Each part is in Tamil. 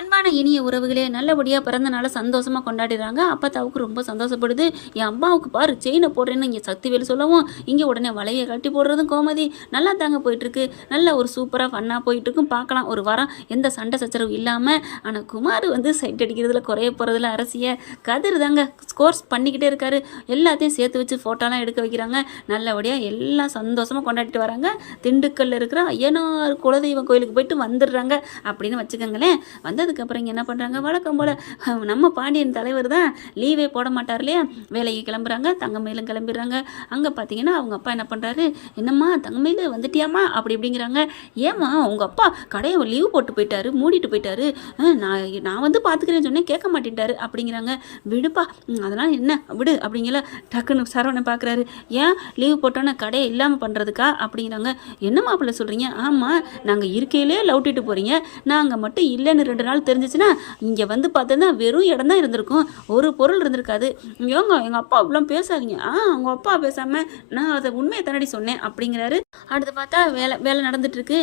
அன்பான இனிய உறவுகளே நல்லபடியாக பிறந்த நாளை சந்தோஷமாக கொண்டாடிடுறாங்க. அப்பத்தாவுக்கு ரொம்ப சந்தோஷப்படுது. என் அம்மாவுக்கு பாரு செயினை போடுறேன்னு இங்கே சக்திவேல் சொல்லவும் இங்கே உடனே வலையை கட்டி போடுறதும் கோமதி. நல்லா தாங்க போயிட்டுருக்கு. நல்ல ஒரு சூப்பராக ஃபன்னாக போயிட்டுருக்கும். பார்க்கலாம் ஒரு வாரம் எந்த சண்டை சச்சரவு இல்லாமல். ஆனால் குமார் வந்து சைட் அடிக்கிறதுல குறைய போகிறதுல அரசிய கதிர் தாங்க ஸ்கோர்ஸ் பண்ணிக்கிட்டே இருக்காரு. எல்லாத்தையும் சேர்த்து வச்சு ஃபோட்டோலாம் எடுக்க வைக்கிறாங்க. நல்லபடியாக எல்லாம் சந்தோஷமாக கொண்டாடிட்டு வராங்க. திண்டுக்கல்லில் இருக்கிற ஐயனார் குலதெய்வம் கோயிலுக்கு போயிட்டு வந்துடுறாங்க அப்படின்னு வச்சுக்கோங்களேன். வந்ததுக்கப்புறம் இங்கே என்ன பண்ணுறாங்க, வழக்கம் போல் நம்ம பாண்டியன் தலைவர் தான் லீவே போட மாட்டார் இல்லையா, வேலைக்கு கிளம்புறாங்க. தங்கமயிலும் கிளம்பிடுறாங்க. அங்கே பார்த்தீங்கன்னா அவங்க அப்பா என்ன பண்ணுறாரு, என்னம்மா தங்கமயில் வந்துட்டியாம்மா அப்படி இப்படிங்கிறாங்க. ஏம்மா உங்கள் அப்பா கடையை லீவு போட்டு போயிட்டாரு, மூடிட்டு போயிட்டாரு, நான் வந்து பார்த்துக்கிறேன்னு சொன்னேன் கேட்க மாட்டேன்ட்டாரு அப்படிங்கிறாங்க. விடுப்பா அதெல்லாம் என்ன விடு அப்படிங்கிற டக்குன்னு சரவணை பார்க்குறாரு. ஏன் லீவு போட்டோன்னே கடையை இல்லாமல் பண்ணுறதுக்கா அப்படிங்கிறாங்க. என்ன மாப்பிள்ளை சொல்கிறீங்க? ஆமாம் நாங்கள் இருக்கையிலே லவுட்டிட்டு போகிறீங்க, நாங்கள் மட்டும் இல்லைன்னு 2 நாள் தெரிஞ்சிச்சுன்னா இங்கே வந்து பார்த்தோன்னா வெறும் இடம் தான் இருந்திருக்கும், ஒரு பொருள் இருந்திருக்காது. எங்கள் அப்பா அப்படிலாம் பேசாதீங்க. அவங்க அப்பா பேசாமல் நான் அதை உண்மையை தானடி சொன்னேன் அப்படிங்கிறாரு. அடுத்து பார்த்தா வேலை நடந்துட்டுருக்கு.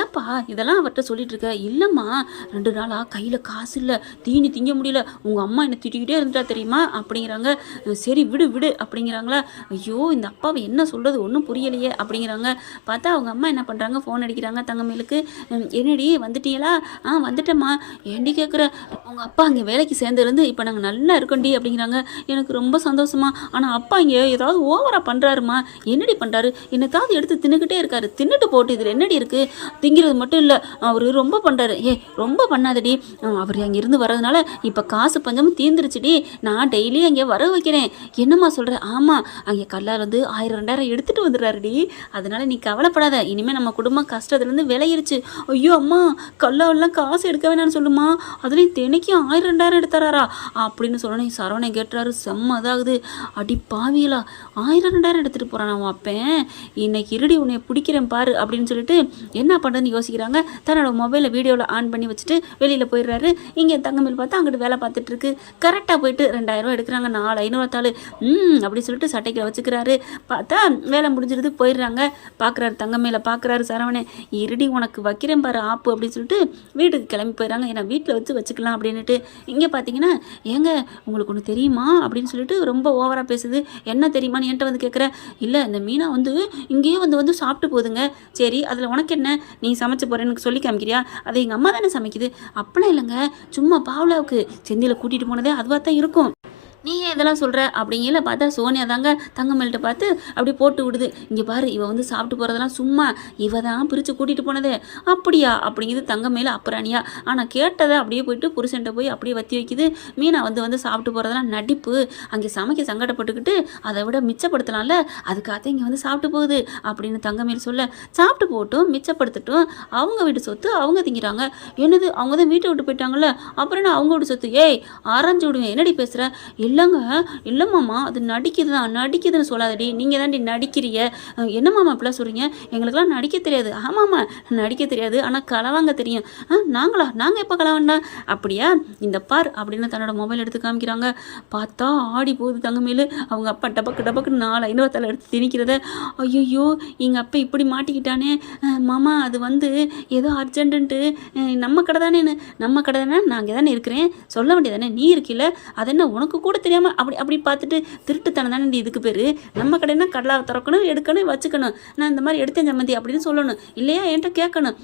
ஏப்பா இதெல்லாம் அவர்கிட்ட சொல்லிட்டு இருக்க? இல்லைம்மா 2 நாளாக கையில் காசு இல்லை, தீனி திங்க முடியல, உங்கள் அம்மா என்னை திட்டிக்கிட்டே இருந்துட்டா தெரியுமா அப்படிங்கிறாங்க. சரி விடு விடு அப்படிங்கிறாங்களா. ஐயோ இந்த அப்பாவை என்ன சொல்கிறது ஒன்றும் புரியலையே அப்படிங்கிறாங்க. பார்த்தா அவங்க அம்மா என்ன பண்ணுறாங்க, ஃபோன் அடிக்கிறாங்க தங்கமேலுக்கு. என்னடி வந்துட்டீங்களா? வந்துட்டேம்மா. ஏண்டி கேட்குற, உங்கள் அப்பா அங்கே வேலைக்கு சேர்ந்துருந்து இப்போ நாங்கள் நல்லா இருக்கோண்டி அப்படிங்கிறாங்க. எனக்கு ரொம்ப சந்தோஷமா. ஆனால் அப்பா இங்கே ஏதாவது ஓவராக பண்ணுறாருமா. என்னடி பண்ணுறாரு? என்னத்தாவது எடுத்து தின்னுக்கிட்டே இருக்காரு. தின்னுட்டு போட்டு இதில் என்னடி இருக்குது? திங்கிறது மட்டும் இல்லை, அவர் ரொம்ப பண்ணுறாரு. ரொம்ப பண்ணாதடி, அவர் அங்கே இருந்து வர்றதுனால இப்போ காசு பஞ்சமும் தீர்ந்துருச்சுடி. நான் டெய்லி அங்கே வர வைக்கிறேன். என்னம்மா சொல்கிறேன்? ஆமாம் அங்கே கல்லால் வந்து 1000-2000 எடுத்துகிட்டு வந்துடுறாருடி. அதனால் நீ கவலைப்படாத, இனிமேல் நம்ம குடும்பம் கஷ்டத்துலேருந்து விளையிருச்சு. ஐயோ அம்மா கல்லாவெல்லாம் காசு எடுக்க வேணான்னு சொல்லுமா, அதுலேயும் தினைக்கும் 1000-2000 எடுத்தாரா அப்படின்னு சொல்லணும். சரவணை கேட்டுறாரு. செம்ம அதாகுது. அடி பாவியலா 1000-2000 எடுத்துகிட்டு போகிறான் அவன் அப்பேன். இன்னைக்கு இருடி உன்னை பிடிக்கிறேன் பாரு அப்படின்னு சொல்லிட்டு என்ன பண்ணுறதுன்னு யோசிக்கிறாங்க. தன்னோட மொபைலை வீடியோவில் ஆன் பண்ணி வச்சுட்டு வெளியில் போயிடுறாரு. இங்கே தங்கமேல் பார்த்தா அங்கிட்டு வேலை பார்த்துட்ருக்கு. கரெக்டாக போயிட்டு 2000 எடுக்கிறாங்க. 4500 தாள் அப்படின்னு சொல்லிட்டு சட்டைக்கில் வச்சுக்கிறாரு. பார்த்தா வேலை முடிஞ்சிருது, போயிடுறாங்க. பார்க்குறாரு தங்கமேல, பார்க்குறாரு சரவணை. இருடி உனக்கு வைக்கிறேன் பாரு ஆப்பு அப்படின்னு சொல்லிட்டு வீட்டுக்கு கிளம்பி போயிடறாங்க. ஏன்னா வீட்டில் வச்சுக்கலாம் அப்படின்னுட்டு. இங்கே பார்த்தீங்கன்னா ஏங்க உங்களுக்கு ஒன்று தெரியுமா அப்படின்னு சொல்லிட்டு ரொம்ப ஓவராக பேசுது. என்ன தெரியுமான்னு என்கிட்ட வந்து கேட்குற. இல்லை இந்த மீனா வந்து இங்கேயே வந்து சாப்பிட்டு போகுதுங்க. சரி அதில் உனக்கு என்ன, நீ சமைச்சு போகிறேன்னு எனக்கு சொல்லி காமிக்கிறியா? அதை எங்கள் அம்மா தானே சமைக்குது. அப்படிலாம் இல்லைங்க, சும்மா பாவலாவுக்கு செந்தியில் கூட்டிகிட்டு போனதே அதுவாக தான் இருக்கும். நீ ஏன் இதெல்லாம் சொல்கிற அப்படிங்கிற பார்த்தா சோனியா தாங்க தங்கமேல்கிட்ட பார்த்து அப்படி போட்டு விடுது. இங்கே பாரு இவ வந்து சாப்பிட்டு போகிறதெல்லாம் சும்மா இவ தான் பிரித்து கூட்டிகிட்டு போனதே. அப்படியா அப்படிங்கிறது தங்கமேல அப்புறானியா. ஆனால் கேட்டதை அப்படியே போயிட்டு புருஷன்ட்ட போய் அப்படியே வத்தி வைக்குது. மீனா வந்து சாப்பிட்டு போகிறதெல்லாம் நடிப்பு, அங்கே சமைக்க சங்கடப்பட்டுக்கிட்டு அதை விட மிச்சப்படுத்தலாம்ல, அதுக்காக இங்கே வந்து சாப்பிட்டு போகுது அப்படின்னு தங்கமேல் சொல்ல. சாப்பிட்டு போட்டும் மிச்சப்படுத்தட்டும், அவங்க வீட்டு சொத்து அவங்க திங்கிறாங்க. என்னது அவங்க தான் வீட்டை விட்டு போயிட்டாங்கல்ல, அப்புறம் என்ன அவங்க வீட்டு சொத்து? ஆராய்ச்சி விடுவேன், என்னடி பேசுகிற? இல்லைங்க இல்லைம்மாம்மா அது நடிக்குதுன்னு சொல்லாதடி, நீங்கள் தாண்டி நடிக்கிறிய. என்னம்மாம்மா இப்படிலாம் சொல்கிறீங்க? எங்களுக்கெல்லாம் நடிக்க தெரியாது. ஆமாம்மா நடிக்க தெரியாது, ஆனால் களவாங்க தெரியும். நாங்கள் எப்போ களவாண்டா? அப்படியா, இந்த பார் அப்படின்னு தன்னோட மொபைல் எடுத்து காமிக்கிறாங்க. பார்த்தா ஆடி போகுது தங்கமேல். அவங்க அப்பா டபக்கு 4500 தலை எடுத்து திணிக்கிறத. ஐயோ எங்கள் அப்பா இப்படி மாட்டிக்கிட்டானே. மாமா அது வந்து ஏதோ அர்ஜென்ட்டு, நம்ம கடை தானேன்னு. நம்ம கடை தானே, நான் அங்கே தானே இருக்கிறேன், சொல்ல வேண்டியதானே, நீ இருக்கில்ல, அது என்ன உனக்கு கூட தெரியாமல் அப்படி பார்த்துட்டு திருட்டுத்தனம் தானே இதுக்கு பேர். நம்ம கடைன்னா கடலாவை திறக்கணும், எடுக்கணும், வச்சுக்கணும். நான் இந்த மாதிரி எடுத்தேன் சம்மந்தி அப்படின்னு சொல்லணும், இல்லையா என்கிட்ட கேட்கணும்.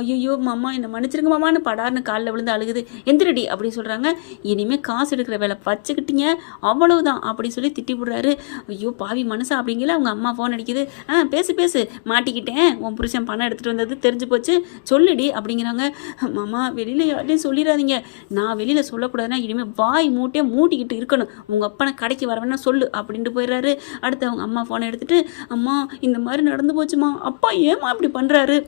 ஐயோ மாமா என்னை மன்னிச்சிருங்க மாமான்னு படார்னு காலில் விழுந்து அழுகுது. எந்திரடி அப்படின்னு சொல்கிறாங்க. இனிமேல் காசு எடுக்கிற வேலை வச்சுக்கிட்டீங்க அவ்வளவுதான் அப்படி சொல்லி திட்டி விடுறாரு. ஐயோ பாவி மனுஷா அப்படிங்கிற அவங்க அம்மா ஃபோன் அடிக்குது. பேசு மாட்டிக்கிட்டேன், உன் புருஷன் பணம் எடுத்துகிட்டு வந்தது தெரிஞ்சு போச்சு, சொல்லுடி அப்படிங்கிறாங்க. மாமா வெளியில் யார்ட்டையும் சொல்லிடாதீங்க, நான் வெளியில் சொல்லக்கூடாதுன்னா இனிமேல் வாய் மூட்டிக்கிட்டு இருக்கணும், உங்கள் அப்பனை கடைக்கு வரவேன்னா சொல்லு அப்படின்ட்டு போயிடுறாரு. அடுத்து அவங்க அம்மா ஃபோனை எடுத்துகிட்டு, அம்மா இந்த மாதிரி நடந்து போச்சுமா, அப்பா ஏமா இப்படி பண்ணுறாரு?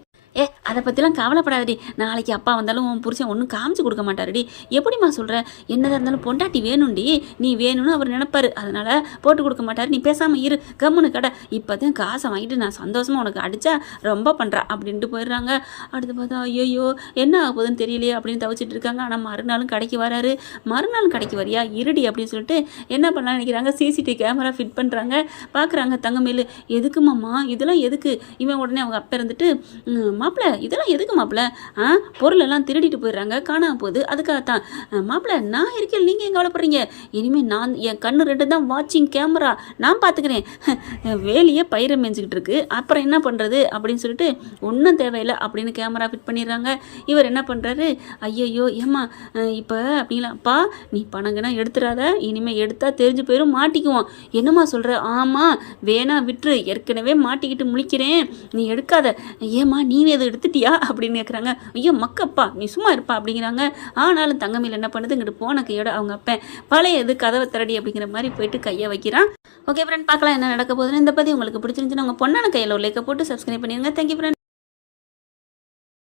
அதை பற்றிலாம் கவலைப்படாதடி, நாளைக்கு அப்பா வந்தாலும் உன் புருஷன் ஒன்றும் காமிச்சு கொடுக்க மாட்டாருடி. எப்படிம்மா சொல்கிற? என்னதாக இருந்தாலும் பொண்டாட்டி வேணும்டி, நீ வேணும்னு அவர் நினைப்பாரு, அதனால் போட்டு கொடுக்க மாட்டார். நீ பேசாமல் இரு, கம்முன்னு கடை, இப்போ தான் காசை வாங்கிட்டு நான் சந்தோஷமாக உனக்கு அடித்தா ரொம்ப பண்ணுறா அப்படின்ட்டு போயிடுறாங்க. அடுத்து பார்த்தா ஐயோ என்ன ஆகுதுன்னு தெரியலையே அப்படின்னு தவிச்சிட்டு இருக்காங்க. ஆனால் மறுநாளும் கடைக்கு வராரு. மறுநாள் கடைக்கு வரியா, இருடி அப்படின்னு சொல்லிட்டு என்ன பண்ணலாம்னு நினைக்கிறாங்க. சிசிடிவி கேமரா ஃபிட் பண்ணுறாங்க. பார்க்குறாங்க தங்கமேலு. எதுக்கு மாமா இதெல்லாம் எதுக்கு? இவன் உடனே அவங்க அப்பா இருந்துட்டு, மாப்பிள்ள இதெல்லாம் எதுக்கு மாப்பிள்ள பொருளெல்லாம் திருடிட்டு போயிடுறாங்க, காணாம போகுது, அதுக்காகத்தான். மாப்பிள்ள நான் இருக்கேன், நீங்கள் ஏன் கவலைப்படுறீங்க? இனிமேல் நான் என் கண்ணு 2 தான் வாட்சிங் கேமரா, நான் பார்த்துக்கிறேன். வேலையே பயிரை மேய்ஞ்சிக்கிட்டு இருக்கு, அப்புறம் என்ன பண்ணுறது அப்படின்னு சொல்லிட்டு ஒன்றும் தேவையில்லை அப்படின்னு கேமரா ஃபிட் பண்ணிடுறாங்க. இவர் என்ன பண்ணுறாரு, ஐயையோ ஏம்மா இப்போ அப்படிங்களாப்பா, நீ பணங்கனா எடுத்துடாத, இனிமேல் எடுத்தால் தெரிஞ்சு போயிடும், மாட்டிக்குவோம். என்னம்மா சொல்கிற? ஆமாம் வேணா விட்டுரு, ஏற்கனவே மாட்டிக்கிட்டு முழிக்கிறேன், நீ எடுக்காத. ஏம்மா நீ எதை எடுத்துட்டியா அப்படின்னு கேட்குறாங்க. ஐயோ மக்கப்பா நீ சும்மா இருப்பா அப்படிங்கிறாங்க. ஆனாலும் தங்கமயில் என்ன பண்ணுது, இங்கிட்டு போன கையோட அவங்க அப்பன் பழைய எது கதவை திரடி அப்படிங்கிற மாதிரி போயிட்டு கையை வைக்கிறான். ஓகே ஃப்ரெண்ட், பார்க்கலாம் என்ன நடக்க போகுதுன்னு. இந்த பதிவு உங்களுக்கு பிடிச்சிருந்துச்சுன்னா உங்கள் பொண்ணான கையில் ஒரு லைக்கை போட்டு சப்ஸ்கிரைப் பண்ணிடுங்க. Thank you friend.